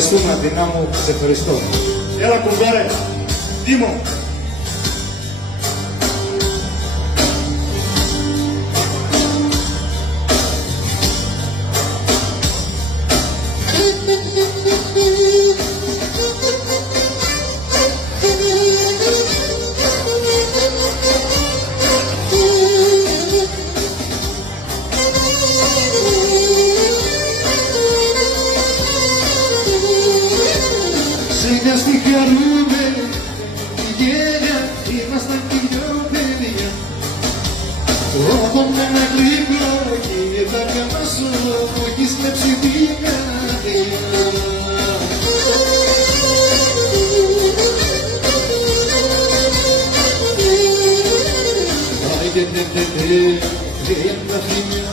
ευχαριστούμε, Αντινά μου, σε ευχαριστώ. Έλα κουμπάρε, Δήμο. Σιγά στη χαρούμε, τη γέλια, ήμασταν κι δυο παιδιά. Όταν με ένα γλύπλο και τα καλά σου μου έχεις κλέψει την καρδιά. Άιντε τε τε τε, τρία τα φιλιά,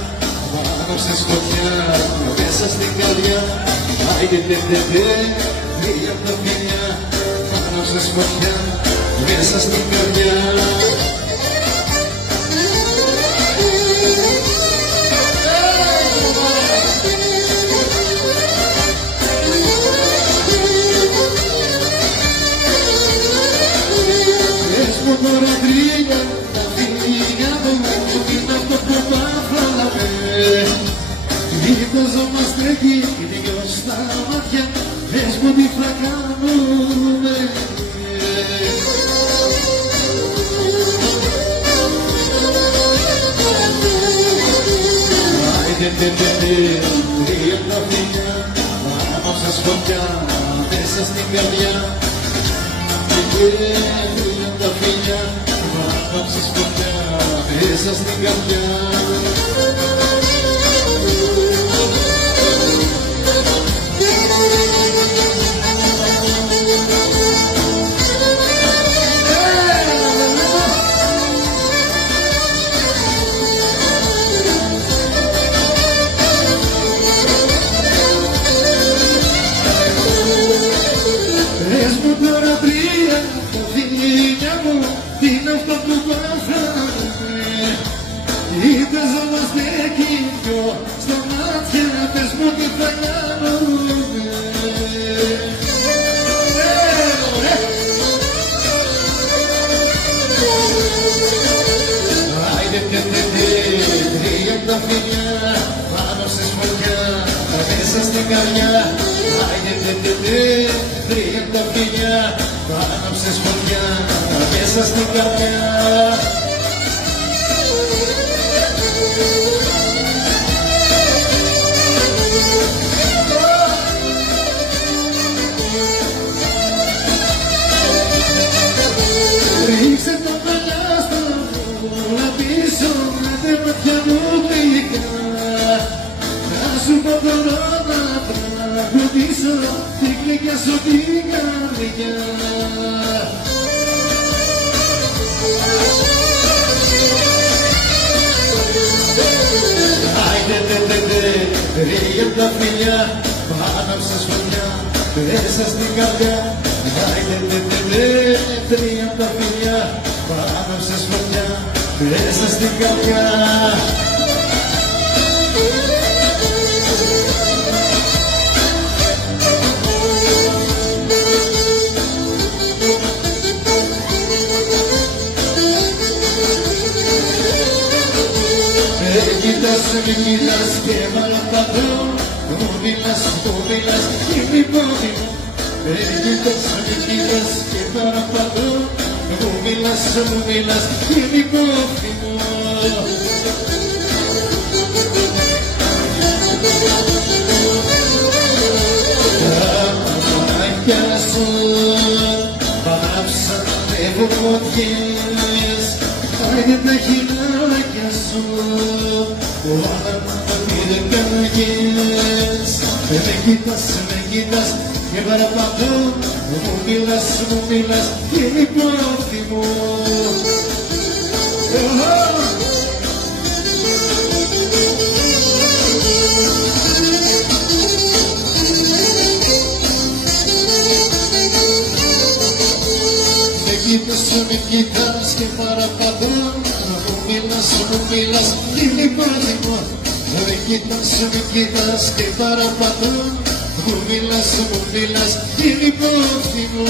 πάνω στη σκοτειά, μέσα στην καρδιά. Άιντε τε τε τε, τρία τα φιλιά, πάνω στη σκοτειά, μέσα στην καρδιά. Πες μου τώρα τρία τα φιλιά μου, είναι αυτό που πάθαμε. Κοιτάζομαστε κι δυο στα μάτια, πες μου τι θα κάνουμε. Άιντε τε τε τε, τρία τα φιλιά, πάνω σε σκοτειά, μέσα στην καρδιά. Τρία τα φιλιά, πάνω σε σκοτειά, μέσα στην καρδιά. Πες μου τώρα τρία τα φιλιά μου, τι είναι αυτό που πάθαμε. Κοιτάζομαστε κι δυο στα μάτια, πες μου τι θα κάνουμε. Άιντε τε τε τε, τρία τα φιλιά, πάνω στη σκοτειά, μέσα στην καρδιά. Άιντε τε τε τε, τρία τα φιλιά, πάνω στη σκοτειά, μέσα στην καρδιά. Ρίξε το παλιάστο, όλα πίσω, άντε ματιά μου γλυκά. Να σου πω τώρα να τραγουδήσω, τη γλυκιά σου την καρδιά. Άιντε τε τε τε, τρία τα φιλιά, πάνω σε σκοτειά, μέσα στην καρδιά. Άιντε τε τε τε, τρία τα φιλιά, πάνω σε σκοτειά, μέσα στην καρδιά. Με κοιτάς και παραπατώ, μου μιλάς και μη πόδιμο. Με κοιτάς και παραπατώ, μου μιλάς και μη πόδιμο. Τα μαγάκια σου παράψανε φωτιές, άιντε τα χειλάκια σου, όλα τα πήρε καρδιές. Με κοιτάς και παραπατώ, μου μιλάς και μη πόδιμο. Με κοιτάς και παραπατώ, μου μιλάς και μη πόδιμο. Με κοιτάς και παραπατώ, μου μιλάς, είναι υπόθυμο.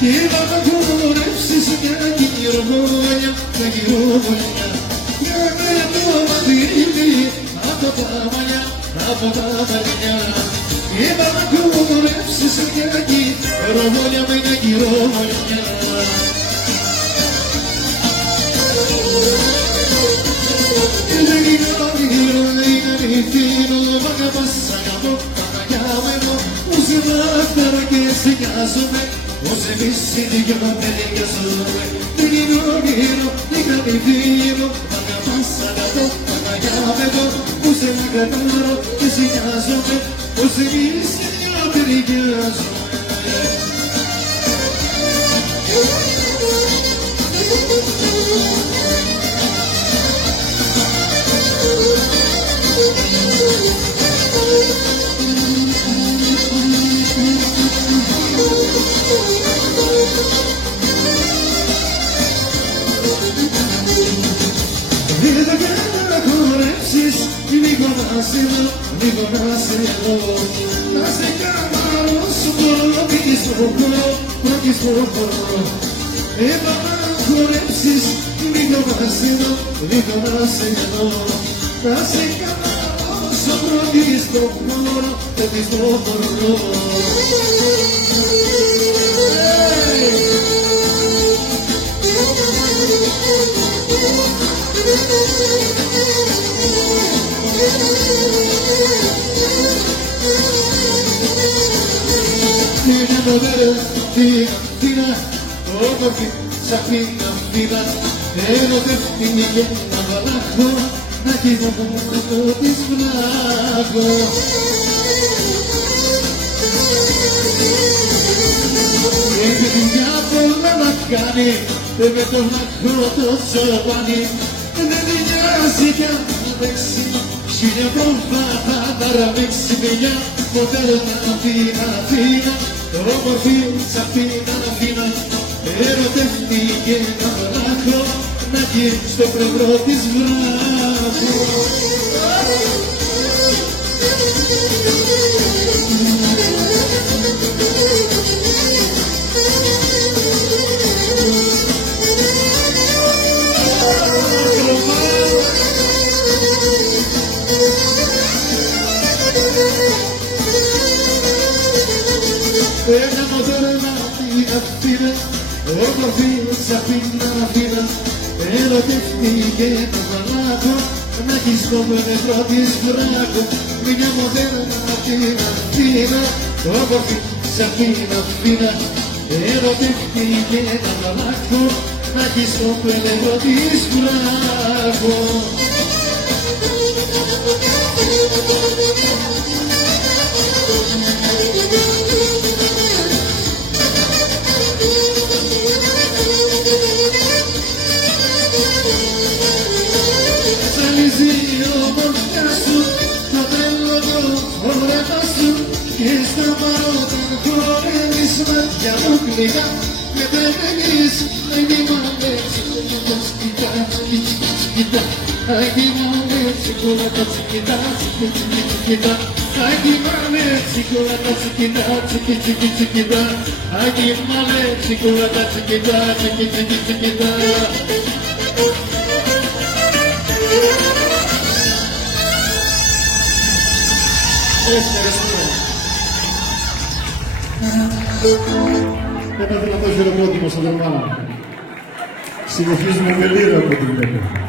Και θα τα χορέψεις μια γυροβόλια, μια γυροβόλια. Για με το μαθήνι, από τα μαλλιά, από τα μαλλιά. Και θα τα χορέψεις μια γυροβόλια, μια γυροβόλια. Είναι γύρω, είναι φίνο, μα καπάσα καπώ, παγιάμενο. Μου σε μάθαρα και σε νοιάζομαι, ως εμείς οι δυο ταιριάζουμε. Γύρω, είναι φίνο, μα καπάσα καπώ, παγιάμενο. Μου σε μάθαρα και σε νοιάζομαι, ως εμείς οι δυο ταιριάζουμε. Λίγο να σε δω, να σε καμαρώσω πρώτης στο χώρο. Είπα να χορέψεις, λίγο να σε δω, λίγο να σε δω. Να σε καμαρώσω πρώτης στο χώρο. Μια μοντέρα, φίνα, όμορφη, σαφίνα, φίνα. Ερωτεύτηκε και να βαλάχω, να κοινωνώ της βλάχω. Έχει δουλειά πολλά να κάνει, με το βλάχο το σοβάνι. Δεν νοιάζει κι αν παίξει, χίλια πρόβατα να ραβήξει μια μοντέρνα φίνα. Όμορφη σαφίνα φίνα, ερωτεύτηκε να βράχω, να γίνει στο πλευρό της βράχω. Ένα μοντέρνα φίνα, όμορφη σαφίνα φίνα. Ερωτεύτηκε το βαλάκο, να έχει στο πλευρό της βράχο. Μια μοντέρνα φίνα, όμορφη σαφίνα φίνα. Ερωτεύτηκε το βαλάκο, να έχει στο πλευρό της βράχο. Ζαλίζει η ομορφιά σου, το τρέλο το όρεμα σου. Και στα παρότα χορεύεις μάτια μου κλειά. Με τρελαίνεις, αγγιμάνε τσικούλα τσικιτά, τσικιτά. Αγγιμάνε τσικούλα τσικιτά, τσικιτά. Αγγιμάνε τσικούλα τσικιτά, τσικιτά. Αγγιμάνε τσικούλα τσικιτά, τσικιτά. Έπαθε να το χειροκρότημα στον δερμά. Συνεχίζουμε με λίρα από την βλέπω.